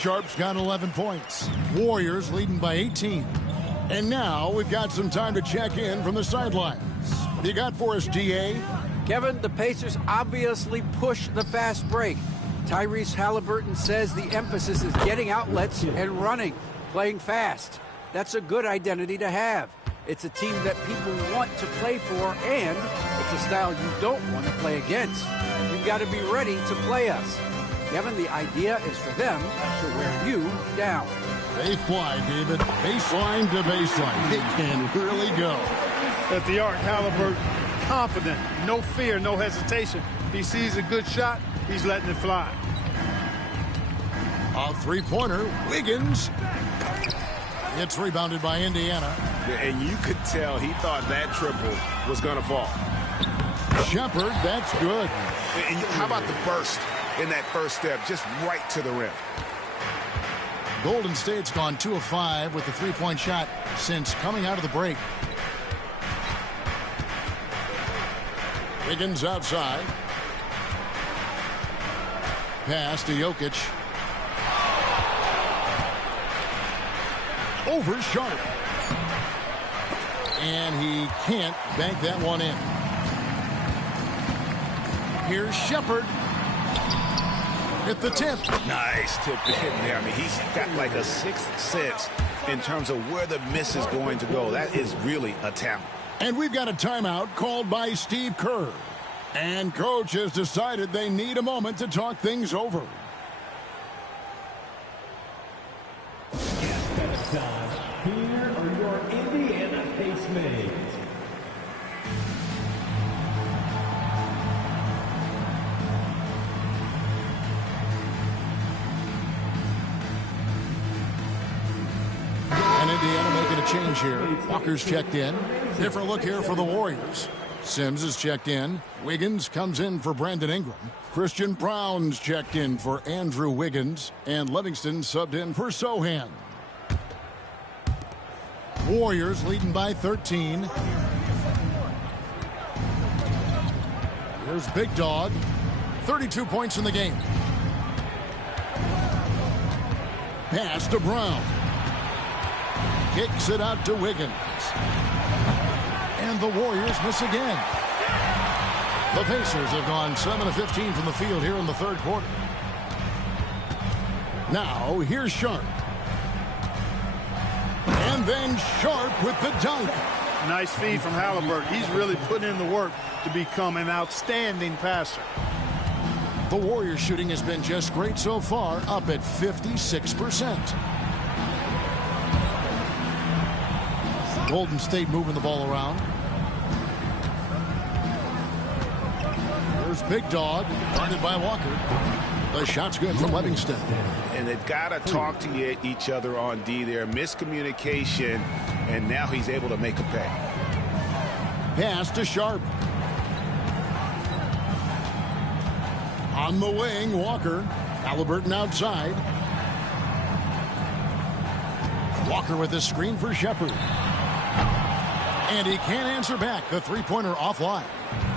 Sharp's got 11 points. Warriors leading by 18. And now we've got some time to check in from the sidelines. What do you got for us, DA? Kevin, the Pacers obviously push the fast break. Tyrese Halliburton says the emphasis is getting outlets and running, playing fast. That's a good identity to have. It's a team that people want to play for, and it's a style you don't want to play against. You've got to be ready to play us. Kevin, the idea is for them to wear you down. They fly, David. Baseline to baseline. They can really go. At the arc, Halliburton, confident, no fear, no hesitation. If he sees a good shot, he's letting it fly. A three-pointer, Wiggins. It's rebounded by Indiana. And you could tell he thought that triple was going to fall. Shepard, that's good. And how about the burst in that first step, just right to the rim? Golden State's gone 2 of 5 with the three-point shot since coming out of the break. Wiggins outside. Pass to Jokic. Over Sharp. And he can't bank that one in. Here's Shepard. At the tip. Nice tip in there. I mean, he's got like a sixth sense in terms of where the miss is going to go. That is really a talent. And we've got a timeout called by Steve Kerr. And coach has decided they need a moment to talk things over. Here are your Indiana Pacers. And Indiana making a change here. Walker's checked in. Different look here for the Warriors. Sims is checked in. Wiggins comes in for Brandon Ingram. Christian Brown's checked in for Andrew Wiggins. And Livingston subbed in for Sohan. Warriors leading by 13. Here's Big Dog. 32 points in the game. Pass to Brown. Kicks it out to Wiggins. And the Warriors miss again. The Pacers have gone 7 of 15 from the field here in the third quarter. Now, here's Sharp. And then Sharp with the dunk. Nice feed from Halliburton. He's really putting in the work to become an outstanding passer. The Warriors shooting has been just great so far, up at 56%. Golden State moving the ball around. Here's Big Dog, guarded by Walker. The shot's good from Livingston. And they've got to talk to each other on D there. Miscommunication, and now he's able to make a pay. Pass to Sharp. On the wing, Walker. Halliburton outside. Walker with a screen for Shepard. And he can't answer back. The three-pointer offline.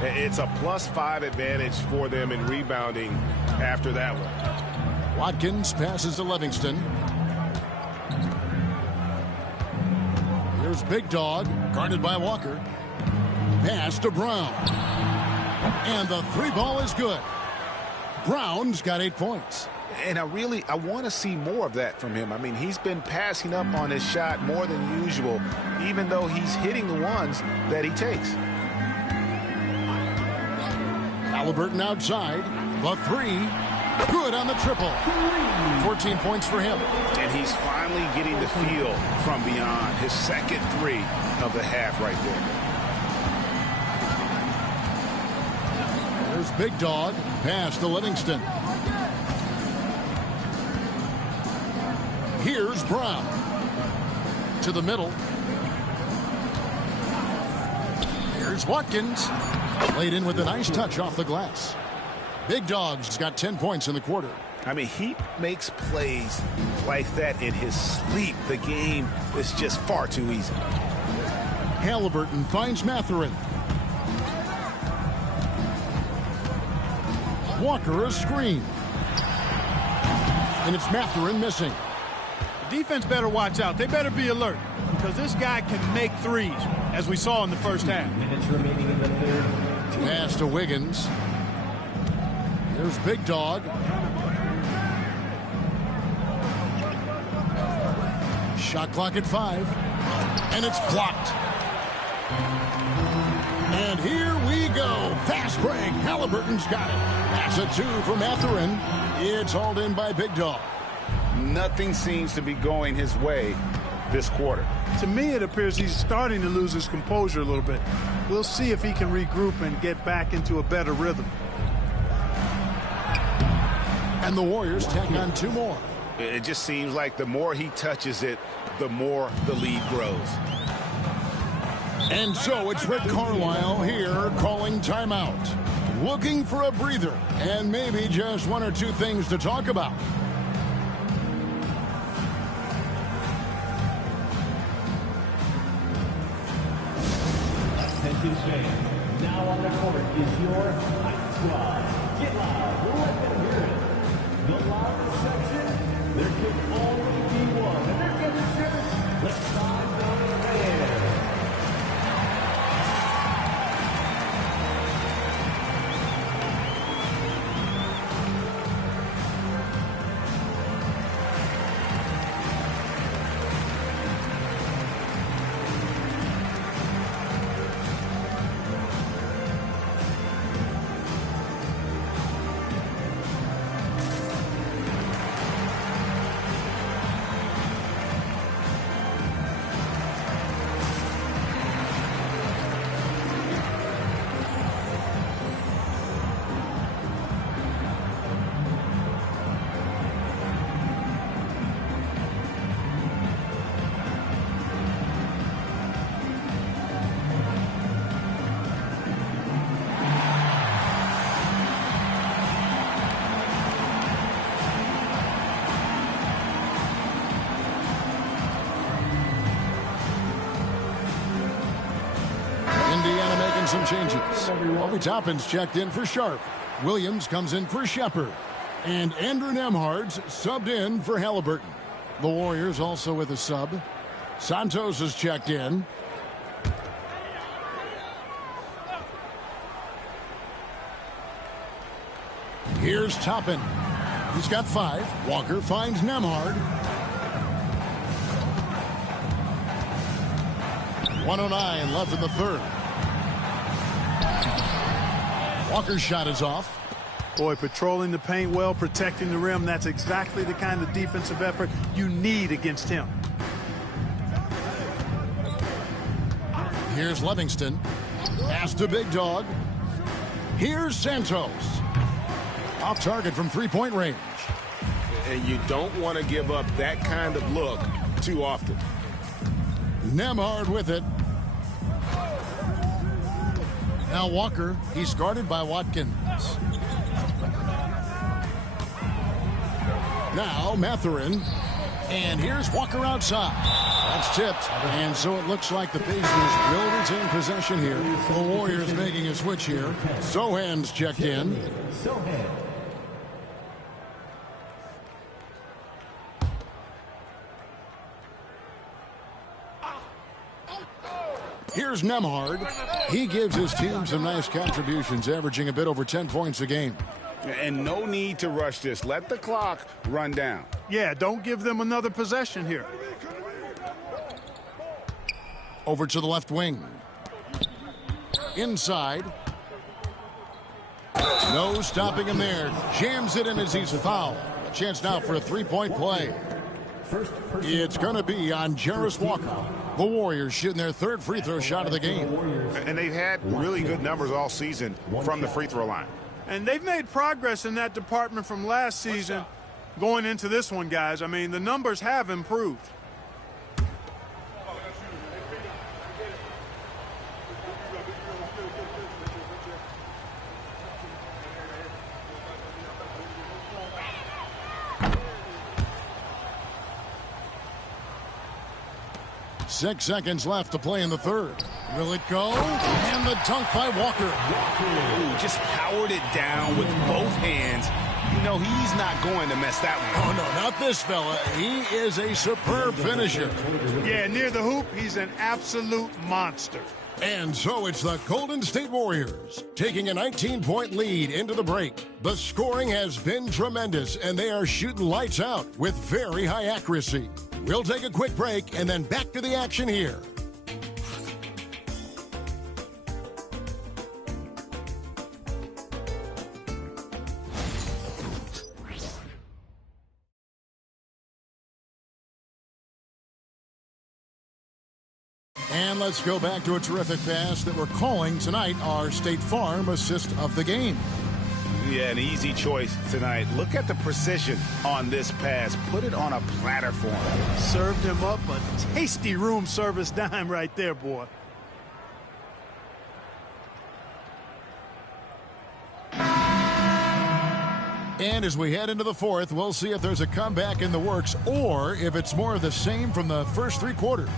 It's a +5 advantage for them in rebounding after that one. Watkins passes to Livingston. Here's Big Dog, guarded by Walker. Pass to Brown. And the three ball is good. Brown's got 8 points. And I want to see more of that from him. I mean, he's been passing up on his shot more than usual, even though he's hitting the ones that he takes. Halliburton outside. The three. Good on the triple. 14 points for him. And he's finally getting the feel from beyond. His second three of the half right there. There's Big Dog. Pass to Livingston. Here's Brown. To the middle. Here's Watkins. Laid in with a nice touch off the glass. Big Dog's got 10 points in the quarter. I mean, he makes plays like that in his sleep. The game is just far too easy. Halliburton finds Mathurin. Walker a screen. And it's Mathurin missing. Defense better watch out. They better be alert because this guy can make threes, as we saw in the first half. Minutes remaining in the third. Pass to Wiggins. There's Big Dog. Shot clock at 5. And it's blocked. And here we go. Fast break. Halliburton's got it. That's a 2 for Mathurin. It's hauled in by Big Dog. Nothing seems to be going his way this quarter. To me, it appears he's starting to lose his composure a little bit. We'll see if he can regroup and get back into a better rhythm. And the Warriors tack on 2 more. It just seems like the more he touches it, the more the lead grows. And so it's Rick Carlisle here calling timeout. Looking for a breather and maybe just 1 or 2 things to talk about. Attention fans, now on the court is your Hype Squad. Get loud, let them hear it. The loudest section, there can only be one. And they're getting serious. Let's find those fans. Some changes. Obi Toppin's checked in for Sharp. Williams comes in for Shepard. And Andrew Nembhard's subbed in for Halliburton. The Warriors also with a sub. Santos is checked in. Here's Toppin. He's got 5. Walker finds Nembhard. 1:09 left in the third. Walker's shot is off. Boy, patrolling the paint well, protecting the rim. That's exactly the kind of defensive effort you need against him. Here's Livingston. Pass to Big Dog. Here's Santos. Off target from 3-point range. And you don't want to give up that kind of look too often. Nembhard with it. Now Walker, he's guarded by Watkins. Now Mathurin. And here's Walker outside. That's tipped. And so it looks like the Pacers will retain possession here. The Warriors making a switch here. Sohan's checked in. Here's Nembhard. He gives his team some nice contributions, averaging a bit over 10 points a game. And no need to rush this. Let the clock run down. Yeah, don't give them another possession here. Over to the left wing. Inside. No stopping him there. Jams it in as he's fouled. A chance now for a three-point play. It's going to be on Jarris Walker. The Warriors shooting their third free throw shot of the game. And they've had really good numbers all season from the free throw line. And they've made progress in that department from last season going into this one, guys. I mean, the numbers have improved. Six seconds left to play in the third. Will it go? And the dunk by Walker. Ooh, just powered it down with both hands. You know, he's not going to mess that one. Oh, no, not this fella. He is a superb finisher. Yeah, near the hoop, he's an absolute monster. And so it's the Golden State Warriors taking a 19-point lead into the break. The scoring has been tremendous, and they are shooting lights out with very high accuracy. We'll take a quick break and then back to the action here. And let's go back to a terrific pass that we're calling tonight our State Farm assist of the game. Yeah, an easy choice tonight. Look at the precision on this pass. Put it on a platter for him. Served him up a tasty room service dime right there, boy. And as we head into the fourth, we'll see if there's a comeback in the works or if it's more of the same from the first three quarters.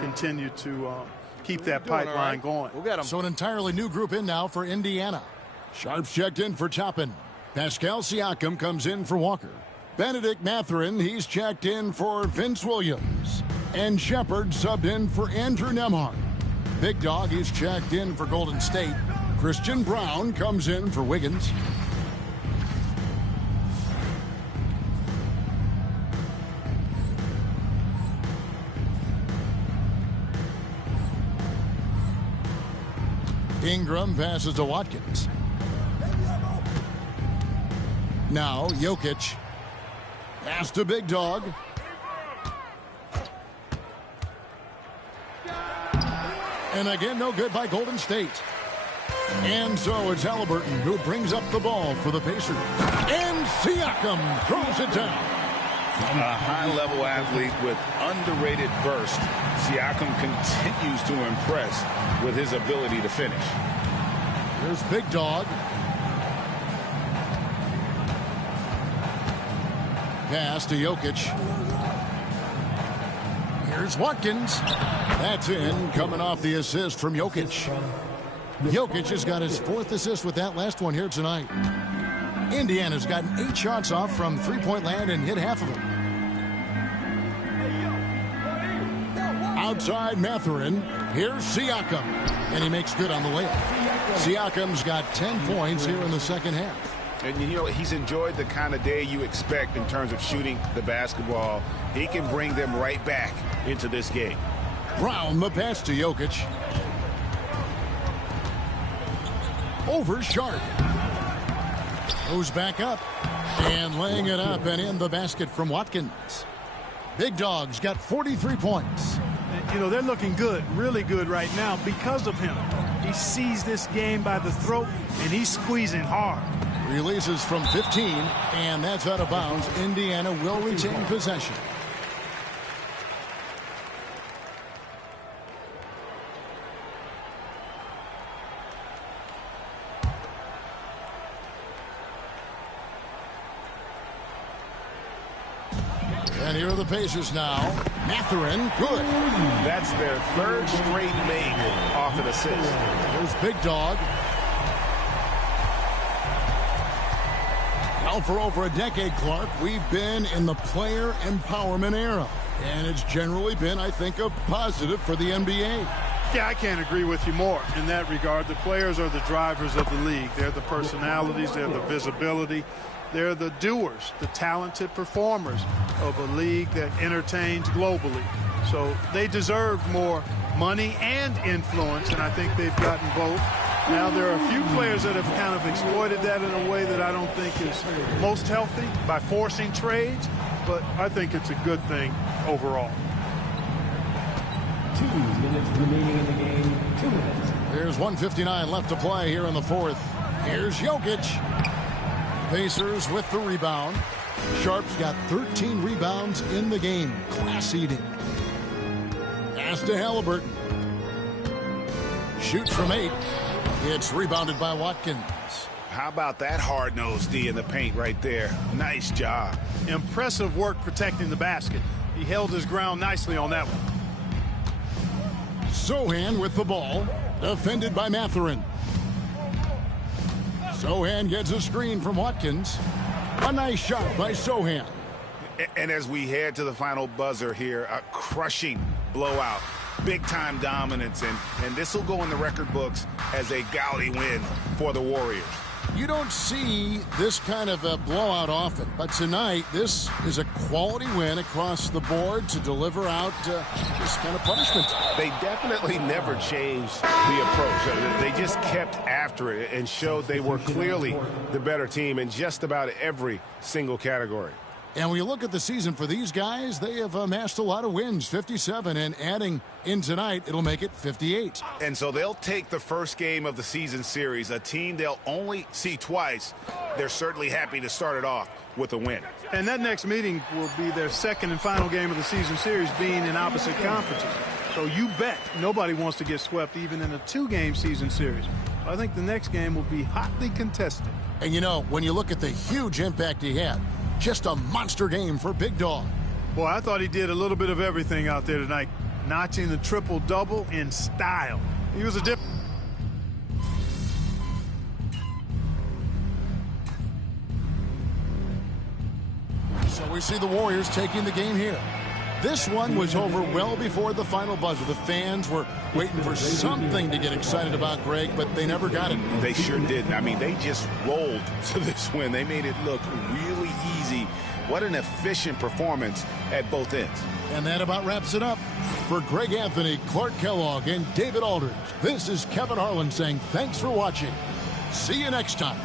Continue to keep that pipeline going. We'll get him. So an entirely new group in now for Indiana. Sharps checked in for Toppin. Pascal Siakam comes in for Walker. Benedict Mathurin, he's checked in for Vince Williams. And Shepard subbed in for Andrew Nembhard. Big Dog, he's checked in for Golden State. Christian Brown comes in for Wiggins. Ingram passes to Watkins. Now Jokic. Pass to Big Dog. And again, no good by Golden State. And so it's Halliburton who brings up the ball for the Pacers. And Siakam throws it down. A high-level athlete with underrated burst. Siakam continues to impress with his ability to finish. Here's Big Dog. Pass to Jokic. Here's Watkins. That's in, coming off the assist from Jokic. Jokic has got his fourth assist with that last one here tonight. Indiana's gotten 8 shots off from three-point land and hit half of them. Outside Mathurin. Here's Siakam. And he makes good on the layup. Siakam's got 10 points here in the second half. And you know, he's enjoyed the kind of day you expect in terms of shooting the basketball. He can bring them right back into this game. Brown, the pass to Jokic. Over Sharp. Goes back up. And laying it up and in the basket from Watkins. Big Dog's got 43 points. You know, they're looking good, really good right now because of him. He sees this game by the throat, and he's squeezing hard. Releases from 15, and that's out of bounds. Indiana will retain possession. And here are the Pacers now. Mathurin, good. That's their third straight make off an assist. Here's Big Dog. Well, for over a decade, Clark, we've been in the player empowerment era. And it's generally been, I think, a positive for the NBA. Yeah, I can't agree with you more in that regard. The players are the drivers of the league. They're the personalities. They're the visibility. They're the doers, the talented performers of a league that entertains globally. So they deserve more money and influence, and I think they've gotten both. Now, there are a few players that have kind of exploited that in a way that I don't think is most healthy by forcing trades, but I think it's a good thing overall. 2 minutes remaining in the game. 2 minutes. There's 1:59 left to play here in the fourth. Here's Jokic. Pacers with the rebound. Sharp's got 13 rebounds in the game. Class eating. Pass to Halliburton. Shoots from 8. It's rebounded by Watkins. How about that hard-nosed D in the paint right there? Nice job. Impressive work protecting the basket. He held his ground nicely on that one. Sohan with the ball. Defended by Mathurin. Sohan gets a screen from Watkins. A nice shot by Sohan. And as we head to the final buzzer here, a crushing blowout. Big-time dominance, and this will go in the record books as a gaudy win for the Warriors. You don't see this kind of a blowout often, but tonight this is a quality win across the board to deliver out this kind of punishment. They definitely never changed the approach. They just kept after it and showed they were clearly the better team in just about every single category. And when you look at the season for these guys, they have amassed a lot of wins, 57, and adding in tonight, it'll make it 58. And so they'll take the first game of the season series, a team they'll only see twice. They're certainly happy to start it off with a win. And that next meeting will be their second and final game of the season series, being in opposite conferences. So you bet nobody wants to get swept even in a 2-game season series. I think the next game will be hotly contested. And you know, when you look at the huge impact he had, just a monster game for Big Dog. Boy, I thought he did a little bit of everything out there tonight, notching the triple-double in style. He was a different. So we see the Warriors taking the game here. This one was over well before the final buzzer. The fans were waiting for something to get excited about, Greg, but they never got it. They sure didn't. I mean, they just rolled to this win. They made it look really easy. What an efficient performance at both ends. And that about wraps it up. For Greg Anthony, Clark Kellogg, and David Aldridge, this is Kevin Harlan saying thanks for watching. See you next time.